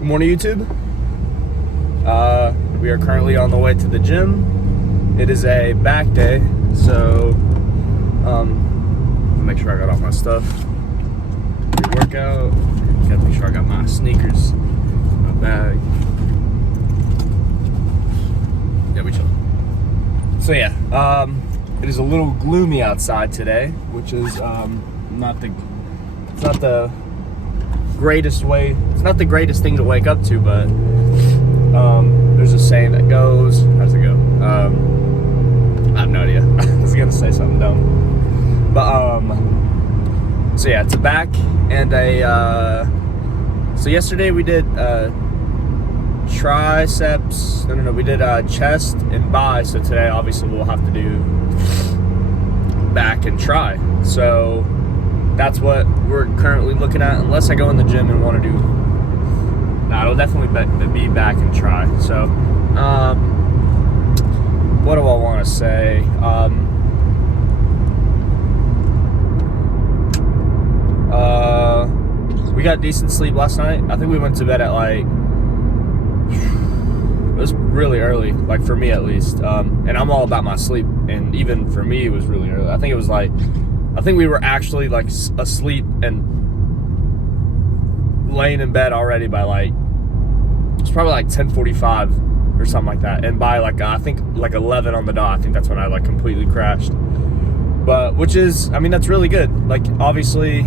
Good morning, YouTube. We are currently on the way to the gym. It is a back day, so make sure I got all my stuff. Pre-workout. Gotta make sure I got my sneakers, my bag. Yeah, we chill. So yeah, it is a little gloomy outside today, which is not the greatest way. It's not the greatest thing to wake up to, but there's a saying that goes, how's it go? I have no idea. I was gonna say something dumb, but so yeah, it's a back and a so yesterday we did triceps. No, we did chest and bi. So today obviously we'll have to do back and tri. So that's what we're currently looking at, unless I go in the gym and want to do. Nah, it'll definitely be back and try. So, what do I want to say? We got decent sleep last night. I think we went to bed at like, it was really early, like for me at least. And I'm all about my sleep, and even for me it was really early. I think we were actually like asleep and laying in bed already by like, it was probably like 10:45 or something like that. And by like, I think like 11 on the dot, I think that's when I like completely crashed. But, which is, I mean, that's really good. Like, obviously,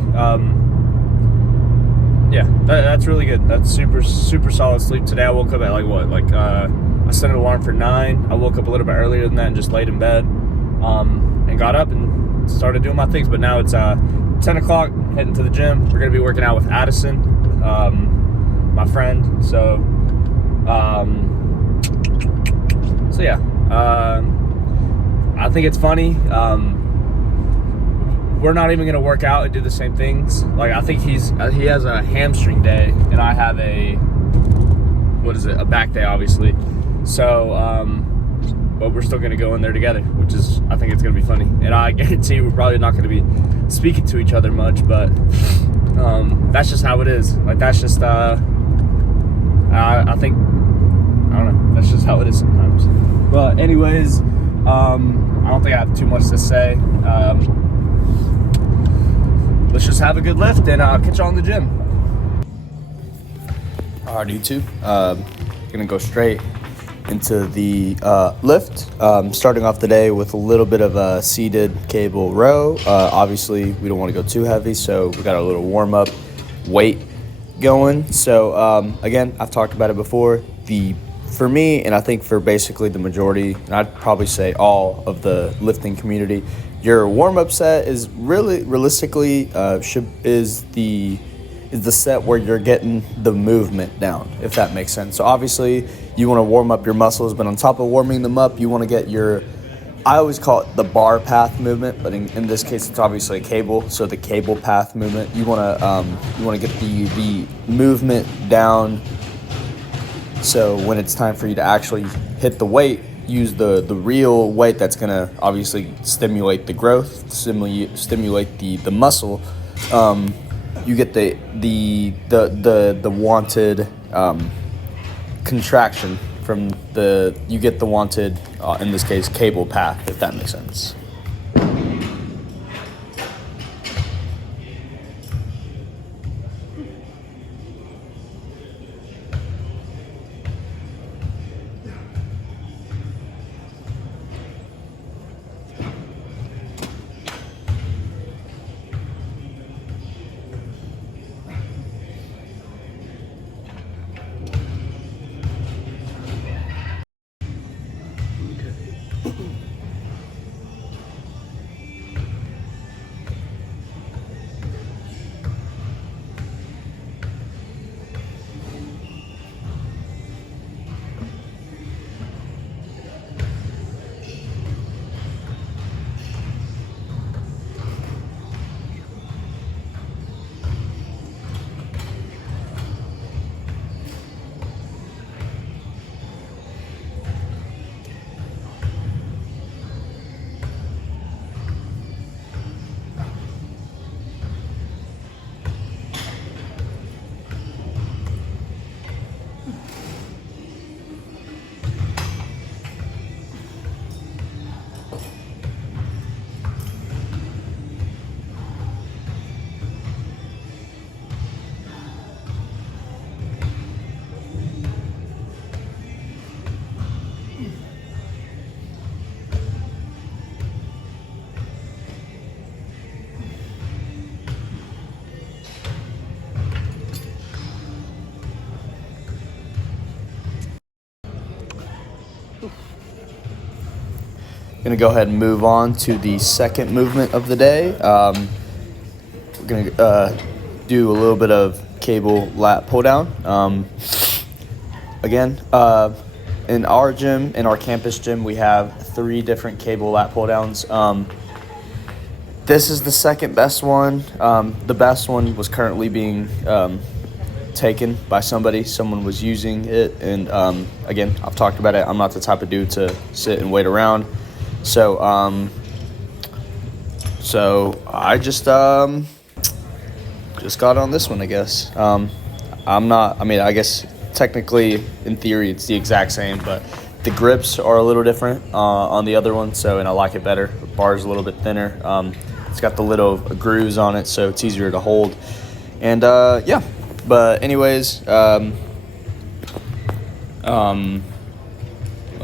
yeah, that's really good. That's super solid sleep. Today I woke up at like what? Like, I set an alarm for 9. I woke up a little bit earlier than that and just laid in bed, and got up and started doing my things. But now it's 10 o'clock, heading to the gym. We're gonna be working out with Addison, my friend. So yeah, I think it's funny. We're not even gonna work out and do the same things. Like, I think he has a hamstring day and I have a back day, obviously. So but we're still gonna go in there together, which is, I think it's gonna be funny. And I guarantee we're probably not gonna be speaking to each other much, but that's just how it is. Like, that's just I think, I don't know, that's just how it is sometimes. But anyways, I don't think I have too much to say. Let's just have a good lift and I'll catch you on the gym. All right, YouTube, gonna go straight into the lift. Starting off the day with a little bit of a seated cable row. Obviously we don't want to go too heavy, so we got a little warm up weight going. So again, I've talked about it before. For me, and I think for basically the majority, and I'd probably say all of the lifting community, your warm-up set is really realistically is the set where you're getting the movement down, if that makes sense. So obviously you want to warm up your muscles, but on top of warming them up, you want to get I always call it the bar path movement, but in this case it's obviously a cable, so the cable path movement. You want to get the movement down, so when it's time for you to actually hit the weight, use the real weight that's going to obviously stimulate the growth, stimulate the muscle. You get the wanted contraction from you get the wanted, in this case, cable path, if that makes sense. Gonna go ahead and move on to the second movement of the day. We're gonna do a little bit of cable lat pull down. Again, in our gym, in our campus gym, we have 3 different cable lat pull downs. This is the second best one. The best one was currently being taken by somebody. Someone was using it, and again, I've talked about it. I'm not the type of dude to sit and wait around. So I just got on this one, I guess. I guess technically, in theory, it's the exact same, but the grips are a little different on the other one, and I like it better. The bar's a little bit thinner. It's got the little grooves on it, so it's easier to hold. And yeah, but anyways, let's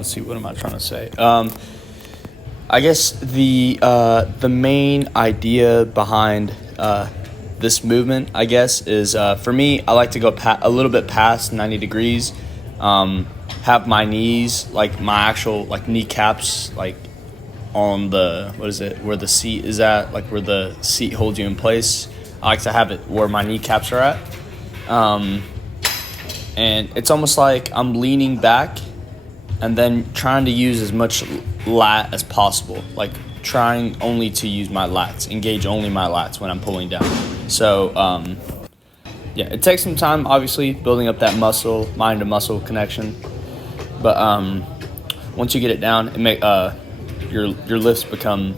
see, what am I trying to say? I guess the main idea behind this movement, I guess, is for me, I like to go a little bit past 90 degrees, have my knees, like my actual like kneecaps, like on the, where the seat is at, like where the seat holds you in place. I like to have it where my kneecaps are at. And it's almost like I'm leaning back and then trying to use as much lat as possible, like trying only to use my lats, engage only my lats when I'm pulling down. So yeah, it takes some time, obviously, building up that muscle, mind to muscle connection. But once you get it down, it make your lifts become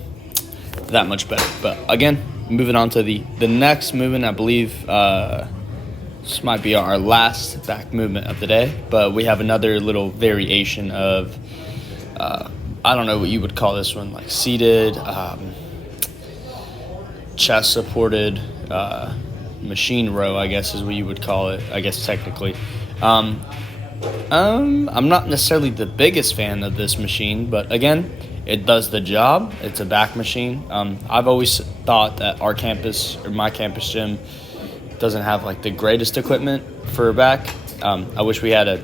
that much better. But again, moving on to the next movement, I believe this might be our last back movement of the day, but we have another little variation of, I don't know what you would call this one, like seated, chest supported, machine row, I guess is what you would call it, I guess technically. I'm not necessarily the biggest fan of this machine, but again, it does the job. It's a back machine. I've always thought that our campus, or my campus gym, doesn't have like the greatest equipment for back. I wish we had a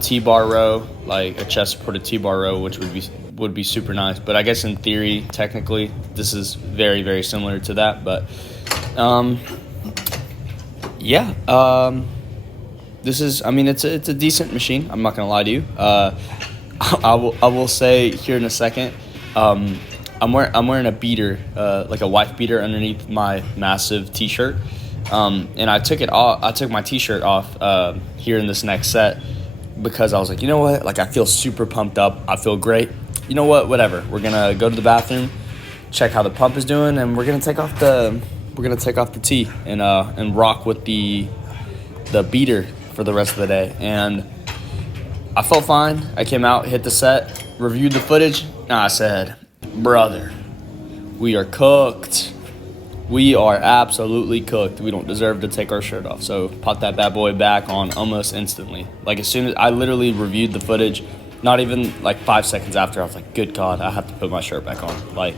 T-bar row, like a chest supported T-bar row, which would be super nice. But I guess in theory, technically, this is very, very similar to that. But yeah, this is, I mean, it's a decent machine. I'm not gonna lie to you. I will say here in a second, I'm wearing a beater, like a wife beater underneath my massive t-shirt. And I took my t-shirt off here in this next set because I was like, you know what? Like, I feel super pumped up. I feel great. You know what? Whatever. We're gonna go to the bathroom, check how the pump is doing, and we're gonna take off the tee and rock with the beater for the rest of the day. And I felt fine. I came out, hit the set, reviewed the footage, and I said, brother, we are cooked. We are absolutely cooked. We don't deserve to take our shirt off. So pop that bad boy back on almost instantly. Like, as soon as I literally reviewed the footage, not even like 5 seconds after, I was like, good God, I have to put my shirt back on. Like,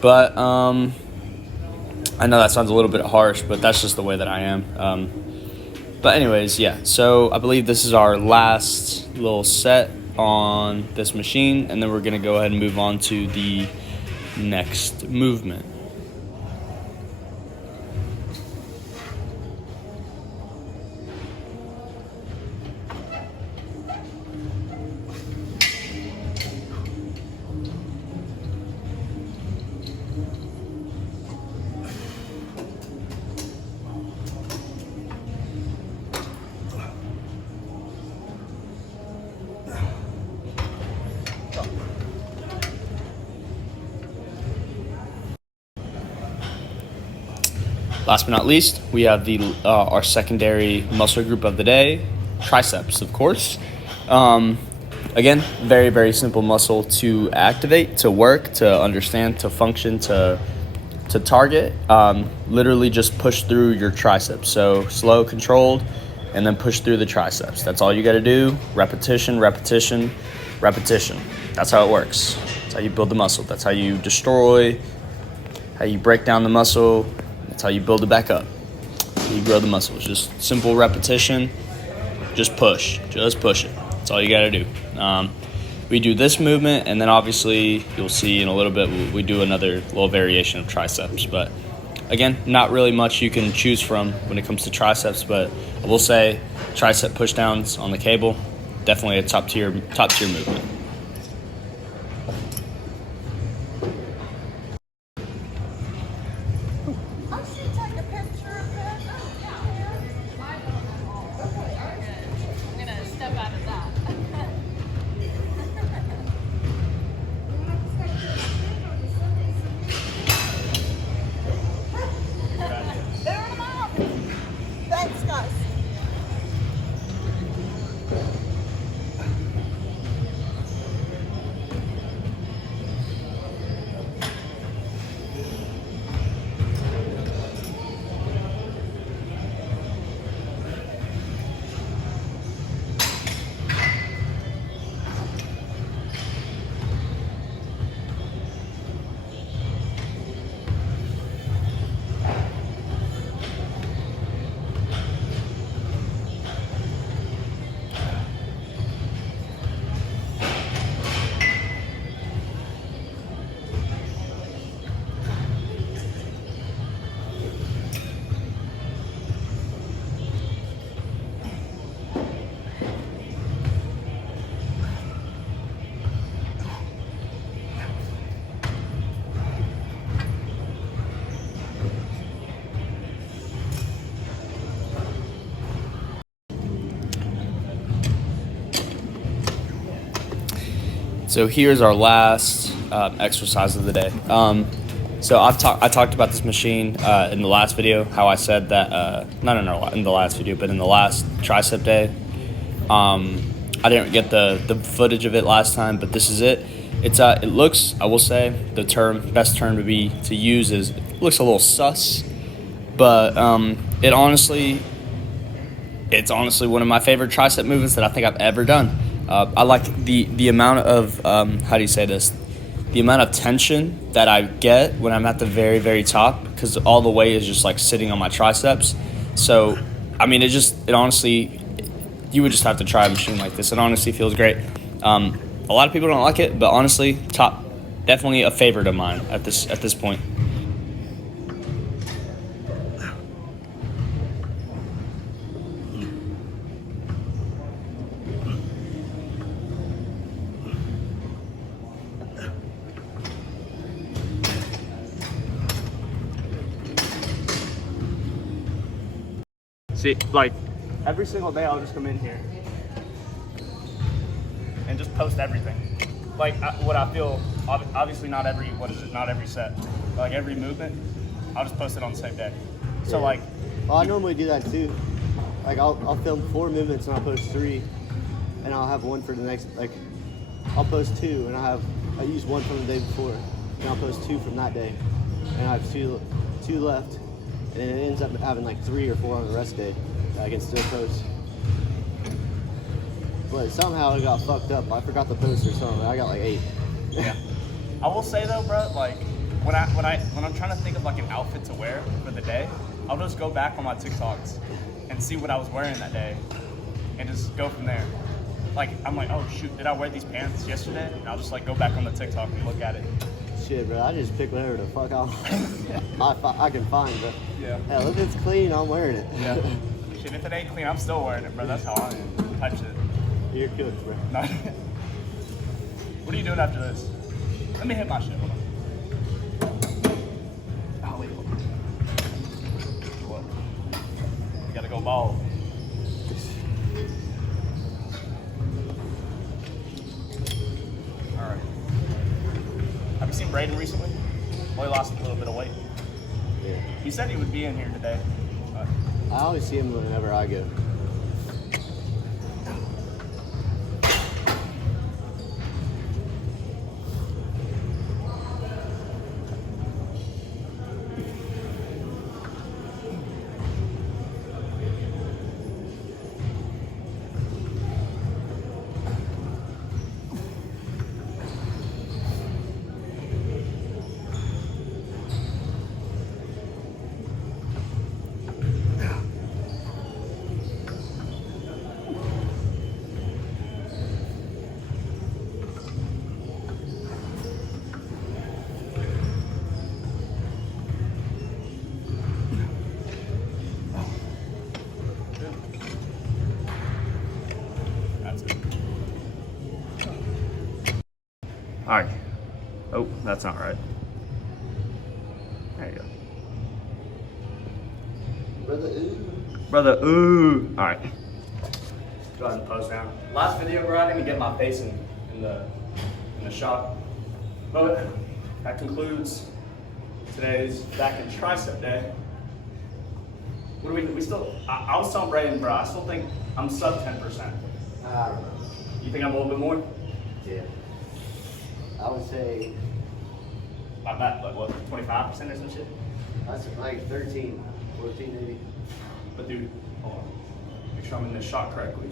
but I know that sounds a little bit harsh, but that's just the way that I am. But anyways, yeah, so I believe this is our last little set on this machine, and then we're gonna go ahead and move on to the next movement. Last but not least, we have our secondary muscle group of the day, triceps, of course. Again, very, very simple muscle to activate, to work, to understand, to function, to target. Literally just push through your triceps. So slow, controlled, and then push through the triceps. That's all you got to do. Repetition, repetition, repetition. That's how it works. That's how you build the muscle. That's how you destroy, how you break down the muscle. That's how you build it back up. You grow the muscle. It's just simple repetition. Just push. Just push it. That's all you got to do. we do this movement, and then obviously you'll see in a little bit we do another little variation of triceps. But again, not really much you can choose from when it comes to triceps, but I will say tricep pushdowns on the cable, definitely a top tier movement. Thanks, guys. So here's our last exercise of the day. So I talked about this machine in the last video, how I said that, not in the last video, but in the last tricep day. I didn't get the footage of it last time, but this is it. It looks, I will say, best term to use is, it looks a little sus, but it's honestly one of my favorite tricep movements that I think I've ever done. I like the amount of, how do you say this? The amount of tension that I get when I'm at the very, very top, because all the weight is just like sitting on my triceps. So, I mean, it honestly, you would just have to try a machine like this. It honestly feels great. A lot of people don't like it, but honestly, definitely a favorite of mine at this point. See, like, every single day I'll just come in here and just post everything. Like, what I feel, obviously not every set, but like every movement, I'll just post it on the same day. So yeah. like... Well, I normally do that too. Like, I'll film 4 movements and I'll post 3, and I'll have one for the next, like, I'll post 2, and I use 1 from the day before, and I'll post 2 from that day, and I have two left. And it ends up having like 3 or 4 on the rest day that I can still post. But somehow it got fucked up. I forgot to post or something. I got like 8. Yeah. I will say though, bro, like when I'm trying to think of like an outfit to wear for the day, I'll just go back on my TikToks and see what I was wearing that day and just go from there. Like, I'm like, oh shoot, did I wear these pants yesterday? And I'll just like go back on the TikTok and look at it. Shit, bro, I just pick whatever the fuck I can find, but yeah. Hell, if it's clean, I'm wearing it. Yeah. Shit, if it ain't clean, I'm still wearing it, bro. That's how I am. Type shit. You're cooked, bro. No. What are you doing after this? Let me hit my shit. Hold on. Oh, wait. What? You gotta go bald. All right. Have you seen Braden recently? Well, he lost a little bit of weight. Yeah. He said he would be in here today. I always see him whenever I go. All right. Oh, that's not right. There you go. Brother, ooh. Brother, ooh. All right. Go ahead and pose down. Last video, bro, I didn't even get my face in the shot. But that concludes today's back and tricep day. What do we still, I was telling Brayden, bro, I still think I'm sub 10%. I don't know. You think I'm a little bit more? Yeah. I would say, About that, like what, 25% or some shit? that's like 13, 14 maybe. But dude, hold on. Make sure I'm in this shot correctly.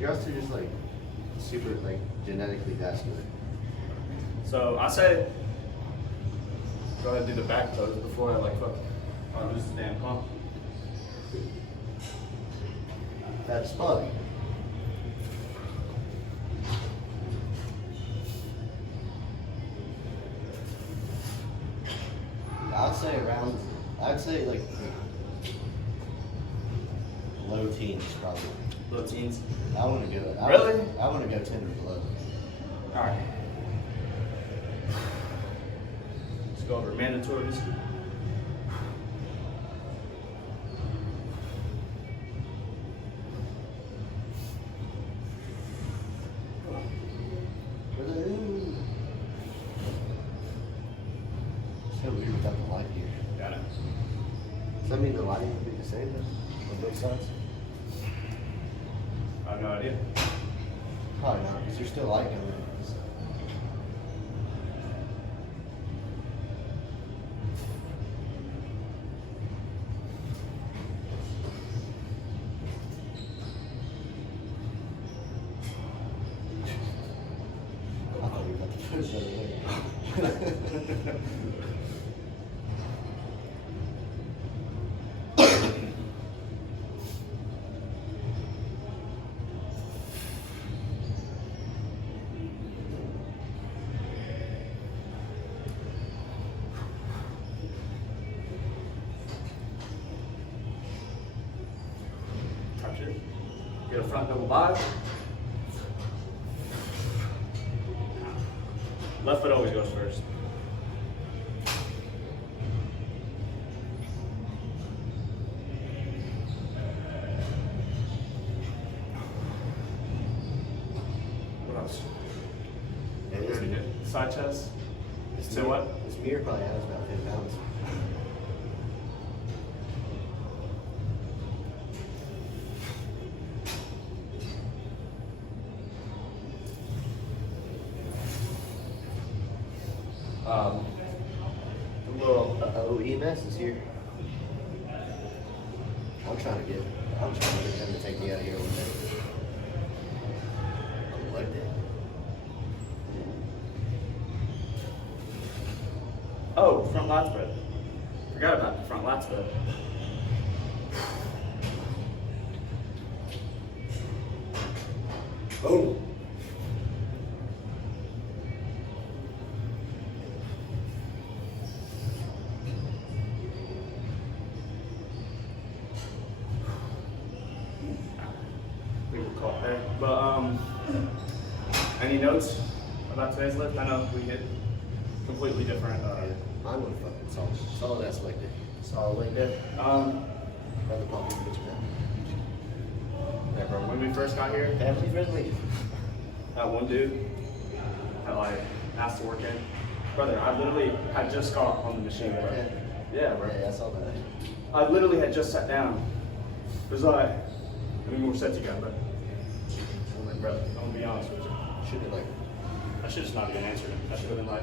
You're also just like super like genetically vascular. So I say, go ahead and do the back pose before I like fuck. Oh, lose the damn pump. That's fun. I'd say like low teens probably. Low teens. I want to go. Really? I want to go 10 or below. All right. Let's go over mandatories. So weird without the light here. Got it. Does that mean the lighting would be the same on both sides? I have no idea. Probably not, because there's still light going on. I thought we were about to push the other way. Touch it. Get a front double dive. Left foot always goes first. What else? Yeah, We already did. Side chest. Say what? This mirror probably has about 10 pounds. A little. Uh-oh, EMS is here. I'm trying to get them to take me out of here one day. I'm like that. Oh, front lat spread. Forgot about the front lat spread. Boom. We will call it there. But any notes about today's lift? I know we hit completely different. Mine would fucking solid ass leg day. Solid leg day. Rather pump your bitch man. Yeah, bro. When we first got here, Family friendly. that one dude that like asked to work in. Brother, I literally had just got on the machine, bro. Yeah, bro. Yeah, I saw that. I literally had just sat down. It was like, how many more sets you got, bro? I'm like, bro, I'm gonna be honest with you. Should have like. I should just not even answered him. I should have been like,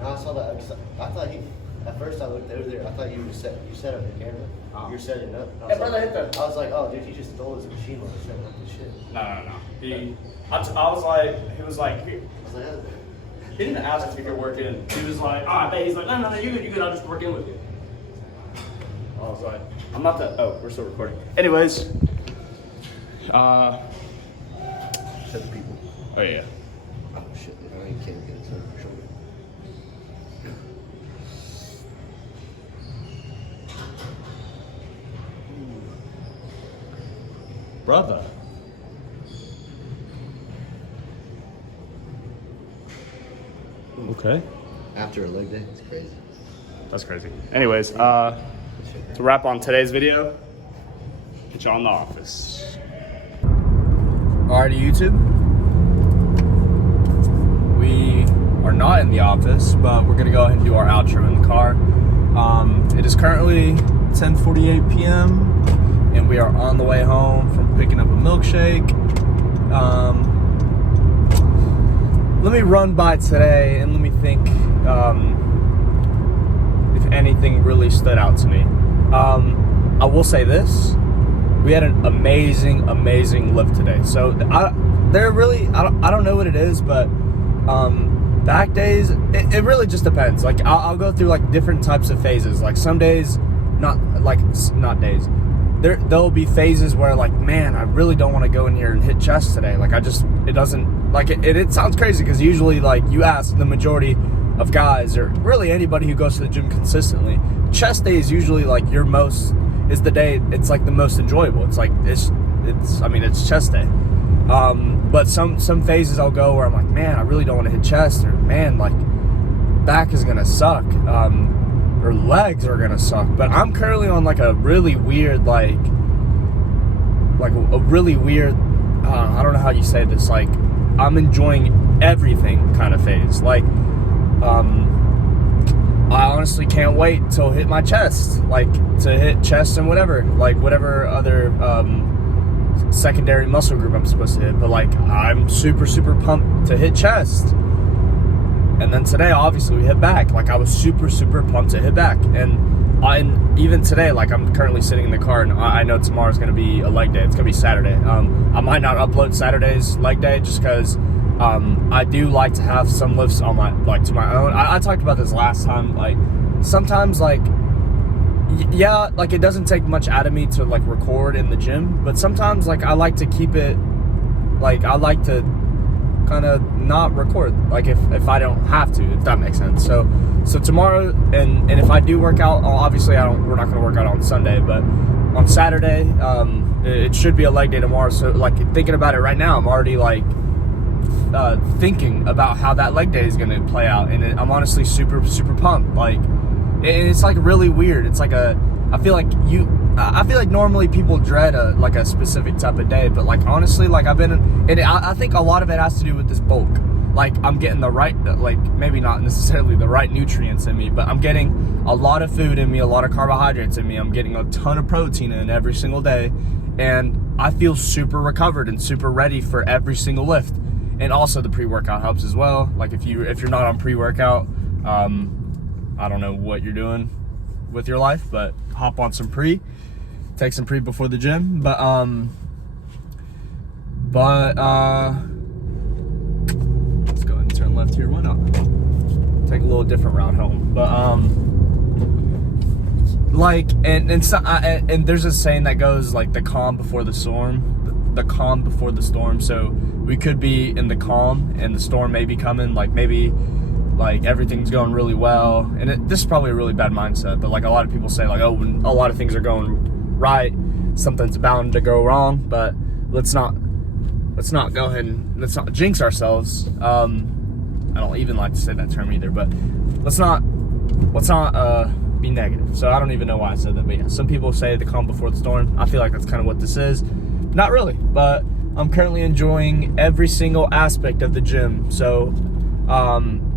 No, I saw that. I thought he. At first, I looked over there. I thought you were set. You set up your camera. Oh. You're setting it up. I Yeah, was brother, like, hit the- I was like, oh, dude, he just stole his machine while he's setting up this shit. no. I was like, he was like, I was like, oh. he didn't even ask if he could work in. He was like, oh, I bet. He's like, no, you good, I'll just work in with you. I was like, I'm not that. Oh, we're still recording. Anyways, Set the people. oh yeah. Oh shit, dude, I ain't can't get it over my shoulder. Brother. Okay. After a leg day, it's crazy. That's crazy. Anyways, to wrap on today's video, get y'all in the office. Alrighty, YouTube. We are not in the office, but we're gonna go ahead and do our outro in the car. It is currently 10:48 p.m. and we are on the way home from picking up a milkshake. Let me run by today and let me think if anything really stood out to me. I will say this. We had an amazing lift today. So I don't know what it is, but back days, it really just depends. Like I'll go through like different types of phases. Like some days, not days. There'll be phases where like, man, I really don't want to go in here and hit chest today. Like it doesn't, like it sounds crazy because usually like you ask the majority of guys or really anybody who goes to the gym consistently, chest day is usually like is the day it's like the most enjoyable. It's like, it's chest day. But some phases I'll go where I'm like, man, I really don't want to hit chest, or man, like back is going to suck. Or legs are gonna suck. But I'm currently on like a really weird I don't know how you say this, like I'm enjoying everything kind of phase. Like I honestly can't wait till hit my chest, like to hit chest and whatever other secondary muscle group I'm supposed to hit. But like I'm super pumped to hit chest. And then today, obviously, we hit back. Like, I was super pumped to hit back. And even today, like, I'm currently sitting in the car, and I know tomorrow's going to be a leg day. It's going to be Saturday. I might not upload Saturday's leg day just because I do like to have some lifts on to my own. I talked about this last time. Like, sometimes, like, yeah, like, it doesn't take much out of me to, like, record in the gym. But sometimes, like, I like to keep it, like, I like to kind of not record, like if I don't have to, if that makes sense. So tomorrow, and if I do work out, obviously we're not going to work out on Sunday, but on Saturday, it should be a leg day tomorrow. So like thinking about it right now, I'm already like thinking about how that leg day is going to play out, and I'm honestly super pumped. Like, and it's like really weird. It's like I feel like normally people dread a specific type of day, but like honestly, like I think a lot of it has to do with this bulk. Like I'm getting the right, like maybe not necessarily the right nutrients in me, but I'm getting a lot of food in me, a lot of carbohydrates in me. I'm getting a ton of protein in every single day, and I feel super recovered and super ready for every single lift. And also the pre-workout helps as well. Like if you're not on pre-workout, I don't know what you're doing with your life, but hop on some pre. Take some pre before the gym, but let's go ahead and turn left here. Why not? Take a little different route home, but like and there's a saying that goes like the calm before the storm, the calm before the storm. So we could be in the calm and the storm may be coming. Like maybe like everything's going really well, and this is probably a really bad mindset, but like a lot of people say like, oh, when a lot of things are going right, something's bound to go wrong. But let's not go ahead and let's not jinx ourselves. I don't even like to say that term either, but let's not be negative. So I don't even know why I said that, but yeah, some people say the calm before the storm. I feel like that's kind of what this is. Not really, but I'm currently enjoying every single aspect of the gym. So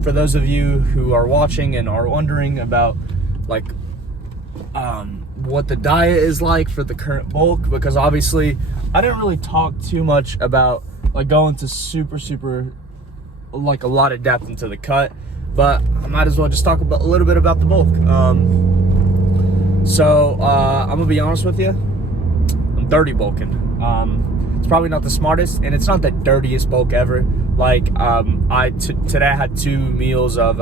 for those of you who are watching and are wondering about like what the diet is like for the current bulk, because obviously I didn't really talk too much about like going to super like a lot of depth into the cut, but I might as well just talk about a little bit about the bulk. So I'm gonna be honest with you, I'm dirty bulking. It's probably not the smartest, and it's not the dirtiest bulk ever. Like today I had 2 meals of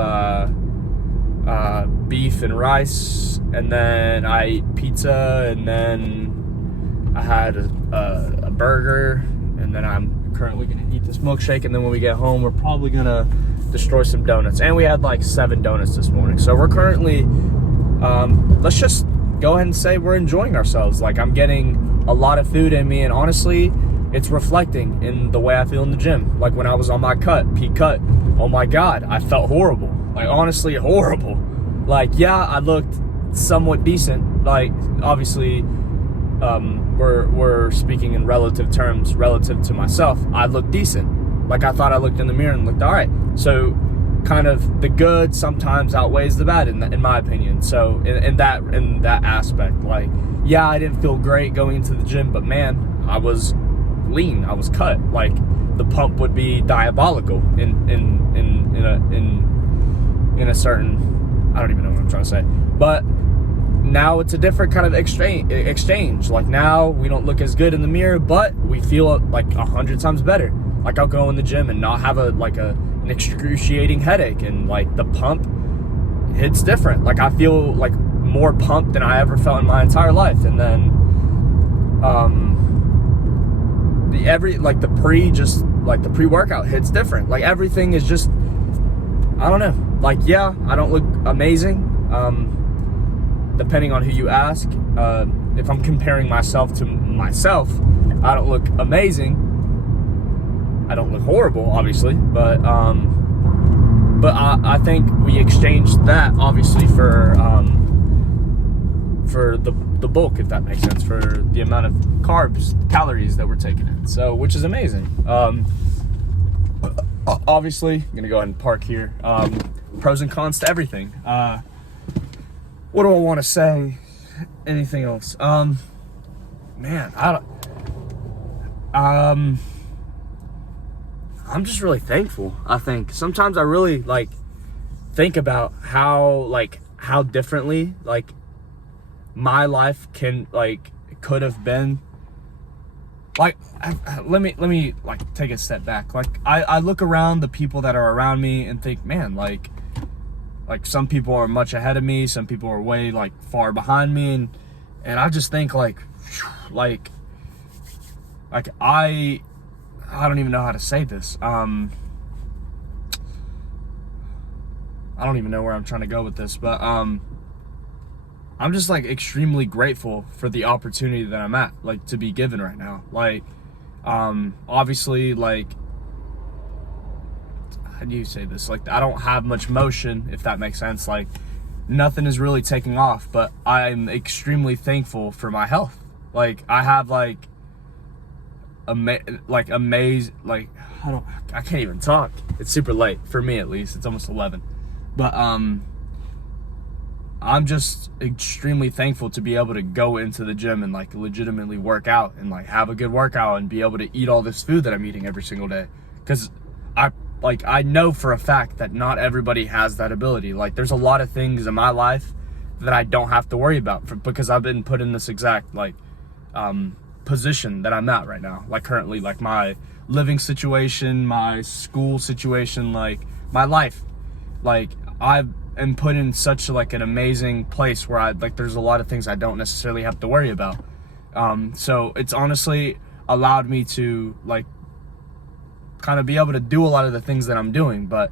beef and rice, and then I ate pizza, and then I had a burger, and then I'm currently gonna eat this milkshake, and then when we get home we're probably gonna destroy some donuts. And we had like 7 donuts this morning, so we're currently let's just go ahead and say we're enjoying ourselves. Like I'm getting a lot of food in me, and honestly, it's reflecting in the way I feel in the gym. Like when I was on my peak cut, oh my God, I felt horrible. Like honestly, horrible. Like, yeah, I looked somewhat decent. Like obviously, we're speaking in relative terms, relative to myself. I looked decent. Like I thought I looked in the mirror and looked all right. So kind of the good sometimes outweighs the bad in my opinion. So in that aspect, like, yeah, I didn't feel great going into the gym, but man, I was lean, I was cut. Like the pump would be diabolical in a certain, I don't even know what I'm trying to say, but now it's a different kind of exchange. Like now we don't look as good in the mirror, but we feel like 100 times better. Like I'll go in the gym and not have an excruciating headache, and like the pump hits different. Like I feel like more pumped than I ever felt in my entire life. And then the pre-workout hits different. Like everything is just, I don't know. Like, yeah, I don't look amazing. Depending on who you ask, if I'm comparing myself to myself, I don't look amazing. I don't look horrible, obviously, but I think we exchanged that obviously for the bulk, if that makes sense, for the amount of calories that we're taking in. So, which is amazing. Obviously, I'm gonna go ahead and park here. Pros and cons to everything. What do I want to say? Anything else? Man, I'm just really thankful. I think sometimes I really like think about how differently like my life could have been. Like let me like take a step back. Like I look around the people that are around me and think, man, like some people are much ahead of me, some people are way like far behind me, and I just think like I don't even know how to say this. I don't even know where I'm trying to go with this, but I'm just like extremely grateful for the opportunity that I'm at, like to be given right now. Like obviously, like, how do you say this? Like I don't have much motion, if that makes sense. Like nothing is really taking off, but I'm extremely thankful for my health. Like I have I can't even talk. It's super late for me, at least. It's almost 11. But I'm just extremely thankful to be able to go into the gym and like legitimately work out and like have a good workout and be able to eat all this food that I'm eating every single day. Because I know for a fact that not everybody has that ability. Like there's a lot of things in my life that I don't have to worry about because I've been put in this exact position that I'm at right now. Like currently, like my living situation, my school situation, like my life, like I am put in such like an amazing place where there's a lot of things I don't necessarily have to worry about. So it's honestly allowed me to like kind of be able to do a lot of the things that I'm doing. But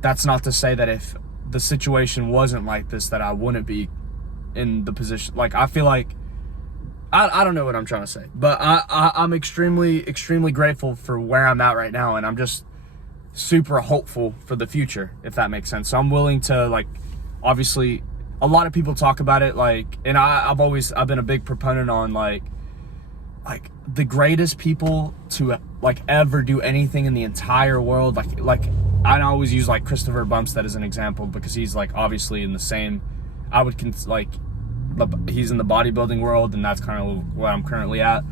that's not to say that if the situation wasn't like this, that I wouldn't be in the position. Like I feel like I don't know what I'm trying to say, but I'm extremely grateful for where I'm at right now, and I'm just super hopeful for the future, if that makes sense. So I'm willing to, like, obviously a lot of people talk about it, like, and I've been a big proponent on like the greatest people to like ever do anything in the entire world. Like I always use like Christopher Bumstead as an example because he's like obviously in the same, he's in the bodybuilding world, and that's kind of what I'm currently at.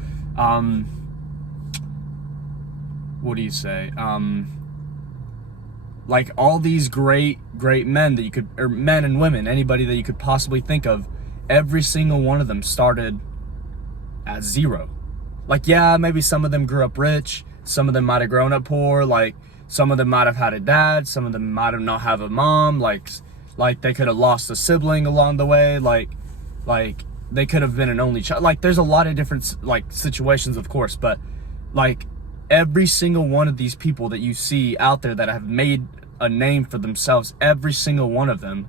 What do you say? Like all these great men that you could, or men and women, anybody that you could possibly think of, every single one of them started at zero. Like, yeah, maybe some of them grew up rich, some of them might have grown up poor, like some of them might have had a dad, some of them might have not have a mom, like they could have lost a sibling along the way, like they could have been an only child. Like there's a lot of different like situations, of course, but like every single one of these people that you see out there that have made a name for themselves, every single one of them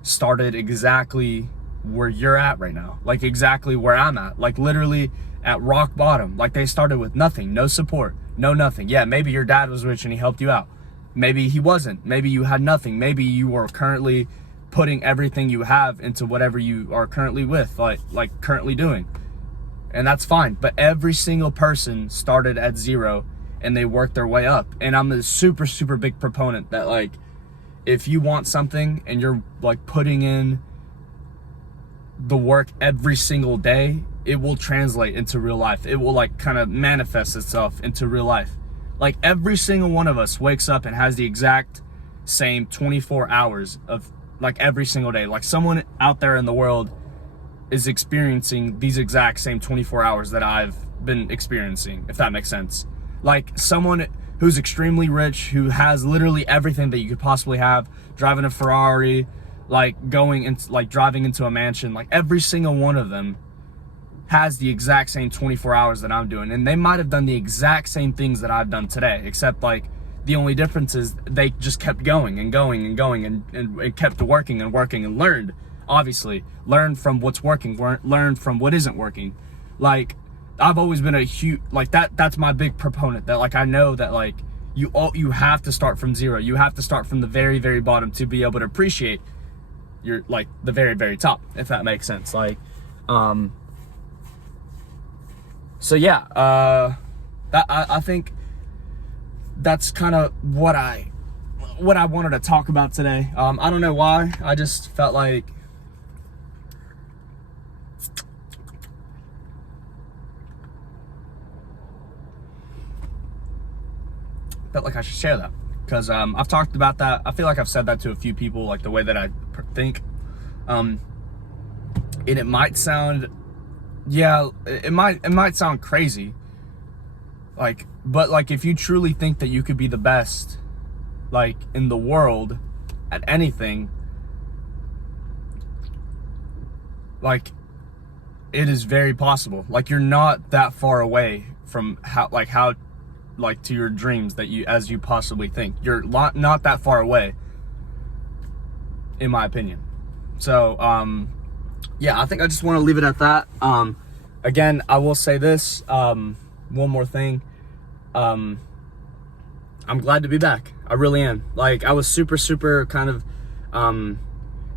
started exactly where you're at right now, like exactly where I'm at, like literally at rock bottom. Like they started with nothing, no support, no nothing. Yeah, maybe your dad was rich and he helped you out. Maybe he wasn't. Maybe you had nothing. Maybe you were currently putting everything you have into whatever you are currently with, like currently doing. And that's fine. But every single person started at zero and they worked their way up. And I'm a super, super big proponent that, like, if you want something and you're like putting in the work every single day, it will translate into real life. It will like kind of manifest itself into real life. Like every single one of us wakes up and has the exact same 24 hours of like every single day. Like someone out there in the world is experiencing these exact same 24 hours that I've been experiencing, if that makes sense. Like someone who's extremely rich, who has literally everything that you could possibly have, driving a Ferrari, like going into, like driving into a mansion, like every single one of them has the exact same 24 hours that I'm doing. And they might have done the exact same things that I've done today, except like the only difference is they just kept going and going and going and kept working and working and learned, obviously, learned from what's working, learned from what isn't working. Like I've always been a huge, like that's my big proponent, that like I know that like you have to start from zero. You have to start from the very, very bottom to be able to appreciate your like the very, very top, if that makes sense. Like so yeah, that I think that's kind of what I wanted to talk about today. I don't know why, I just felt like I should share that, because I've talked about that. I feel like I've said that to a few people, like the way that I think, and it might sound, yeah, it might sound crazy, like, but like if you truly think that you could be the best like in the world at anything, like it is very possible. Like you're not that far away from how to your dreams that you as you possibly think. You're not that far away, in my opinion. So yeah, I think I just want to leave it at that. Again, I will say this, one more thing. I'm glad to be back. I really am. Like I was super kind of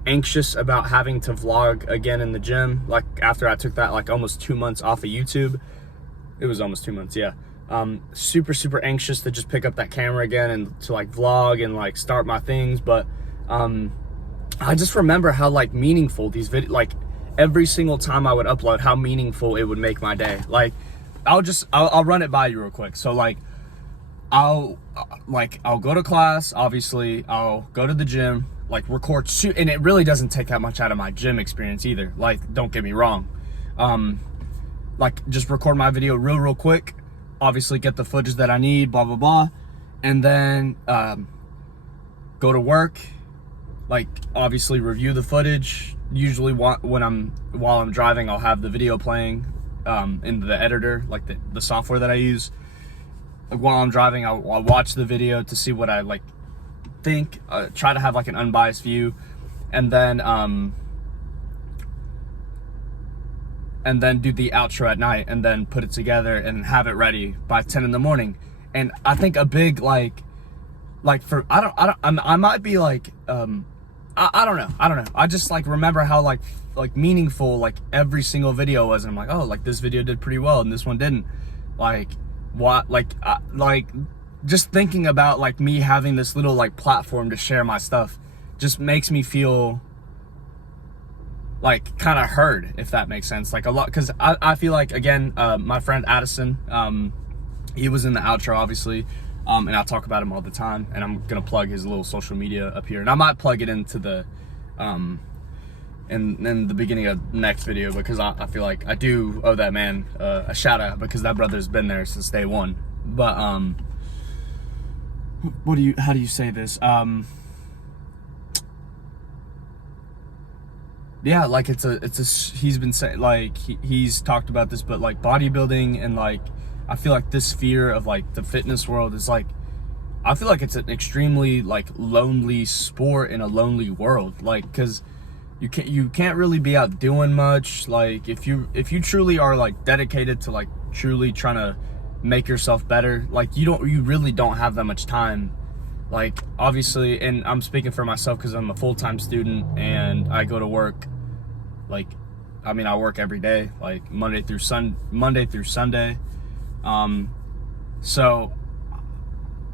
anxious about having to vlog again in the gym, like after I took that like almost 2 months off of YouTube. It was almost 2 months, yeah. Super anxious to just pick up that camera again and to like vlog and like start my things. But I just remember how like meaningful these videos, like every single time I would upload, how meaningful it would make my day. Like I'll run it by you real quick. So like I'll go to class, obviously I'll go to the gym, like record, shoot, and it really doesn't take that much out of my gym experience either. Like, don't get me wrong. Like just record my video real quick, obviously get the footage that I need, blah, blah, blah. And then go to work, like obviously review the footage. Usually while I'm driving, I'll have the video playing in the editor, like the software that I use. Like while I'm driving, I'll watch the video to see what I like think, try to have like an unbiased view, and then do the outro at night, and then put it together and have it ready by 10 in the morning. And I think a big like for I might be like I don't know. I just like remember how like meaningful like every single video was, and I'm like, oh, like this video did pretty well and this one didn't. Like what, like just thinking about like me having this little like platform to share my stuff just makes me feel like kind of heard, if that makes sense. Like a lot, because I feel like, again, my friend Addison, he was in the outro obviously, and I'll talk about him all the time, and I'm gonna plug his little social media up here, and I might plug it into the in the beginning of next video, because I feel like I do owe that man a shout out, because that brother's been there since day one. But how do you say this? Yeah, like he's been saying, like he's talked about this, but like bodybuilding, and like I feel like this sphere of like the fitness world is like, I feel like it's an extremely like lonely sport in a lonely world, like because you can't really be out doing much. Like if you truly are like dedicated to like truly trying to make yourself better, like you really don't have that much time. Like obviously, and I'm speaking for myself because I'm a full-time student and I go to work. Like, I mean, I work every day, like Monday through Sunday. So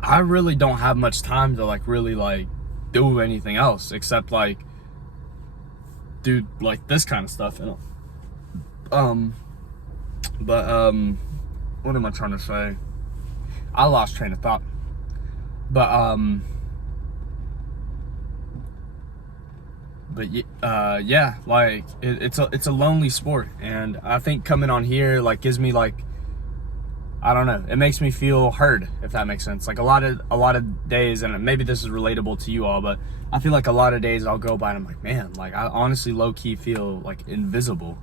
I really don't have much time to like really like do anything else except like do like this kind of stuff. And what am I trying to say? I lost train of thought. But yeah, like it's a lonely sport, and I think coming on here like gives me like, I don't know, it makes me feel heard, if that makes sense. Like a lot of days, and maybe this is relatable to you all, but I feel like a lot of days I'll go by and I'm like, man, like I honestly low key feel like invisible.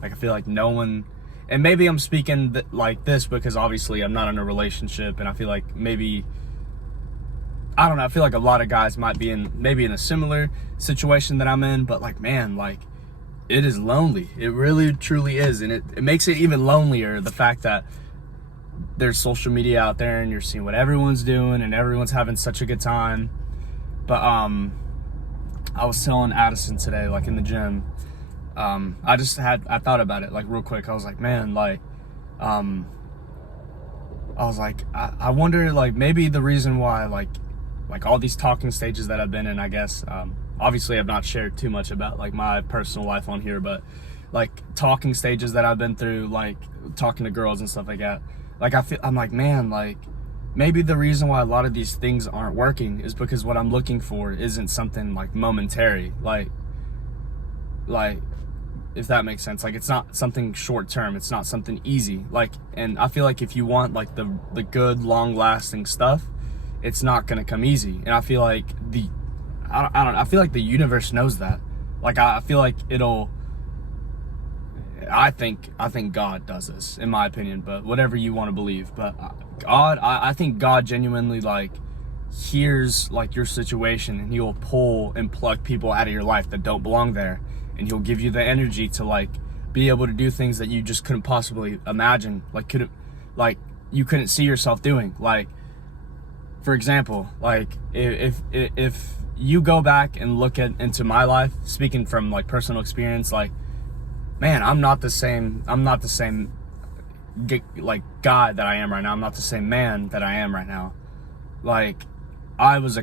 Like I feel like no one, and maybe I'm speaking like this because obviously I'm not in a relationship, and I feel like maybe, I don't know, I feel like a lot of guys might be maybe in a similar situation that I'm in, but like, man, like it is lonely. It really truly is. And it makes it even lonelier, the fact that there's social media out there and you're seeing what everyone's doing and everyone's having such a good time. But I was telling Addison today, like in the gym, I thought about it like real quick. I was like, man, like I was like, I wonder like maybe the reason why like all these talking stages that I've been in, I guess, obviously I've not shared too much about like my personal life on here, but like talking stages that I've been through, like talking to girls and stuff like that. Like I'm like, man, like maybe the reason why a lot of these things aren't working is because what I'm looking for isn't something like momentary, like if that makes sense. Like it's not something short term, it's not something easy. Like, and I feel like if you want like the good long lasting stuff, it's not gonna come easy. And I feel like I feel like the universe knows that. Like I feel like I think God does this, in my opinion, but whatever you want to believe. But God, I think God genuinely like hears like your situation, and he'll pull and pluck people out of your life that don't belong there, and he'll give you the energy to like be able to do things that you just couldn't possibly imagine, like you couldn't see yourself doing. Like, for example, like if you go back and look into my life, speaking from like personal experience, like, man, I'm not the same like guy that I am right now. I'm not the same man that I am right now. Like I was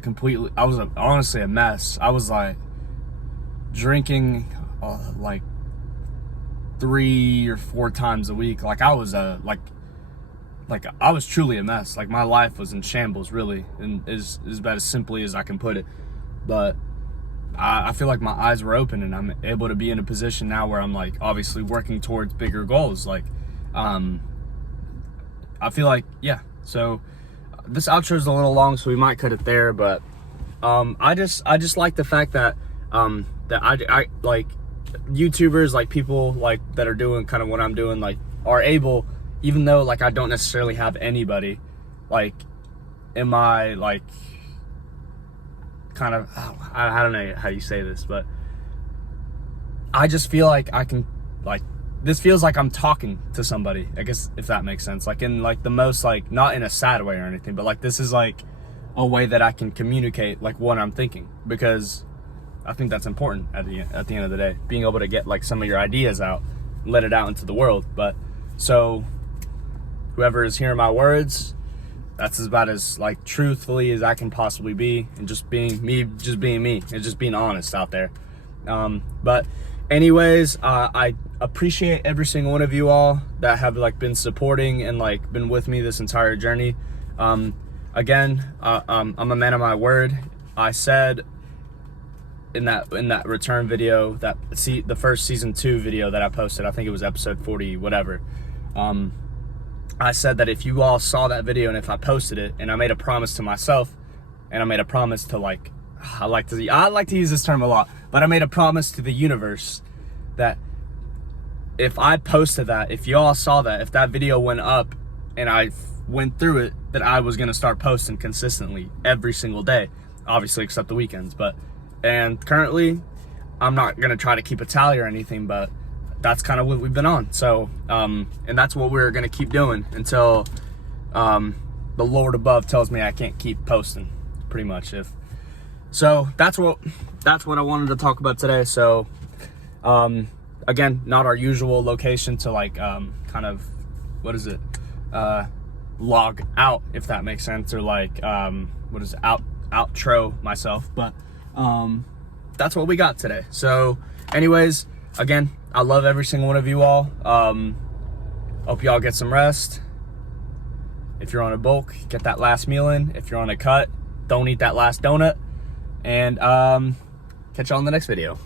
honestly a mess. I was like drinking like 3 or 4 times a week. Like I was I was truly a mess. Like my life was in shambles, really, and is about as simply as I can put it. But I feel like my eyes were open, and I'm able to be in a position now where I'm like obviously working towards bigger goals. Like I feel like, yeah. So this outro is a little long, so we might cut it there. But I just like the fact that that I like YouTubers, like people like that are doing kind of what I'm doing, like are able, even though like I don't necessarily have anybody, like in my like kind of, I don't know how you say this, but I just feel like I can, like, this feels like I'm talking to somebody, I guess, if that makes sense. Like in like the most, like, not in a sad way or anything, but like this is like a way that I can communicate like what I'm thinking, because I think that's important at the end of the day, being able to get like some of your ideas out, let it out into the world. But so whoever is hearing my words, that's about as like truthfully as I can possibly be, and just being me, and just being honest out there. But anyways, I appreciate every single one of you all that have like been supporting and like been with me this entire journey. Again, I'm a man of my word. I said in that return video, the first season 2 video that I posted, I think it was episode 40, whatever. I said that if you all saw that video and if I posted it, and I made a promise to myself, and I made a promise to like, I like to use this term a lot, but I made a promise to the universe that if I posted that, if y'all saw that, if that video went up and I went through it, that I was gonna start posting consistently every single day, obviously except the weekends. And currently I'm not gonna try to keep a tally or anything, but that's kind of what we've been on. So, and that's what we're gonna keep doing until the Lord above tells me I can't keep posting, pretty much. So that's what I wanted to talk about today. So, again, not our usual location to like kind of, what is it, log out, if that makes sense, or like outro myself, but that's what we got today. So anyways, again, I love every single one of you all. Hope y'all get some rest. If you're on a bulk, get that last meal in. If you're on a cut, don't eat that last donut. And catch y'all in the next video.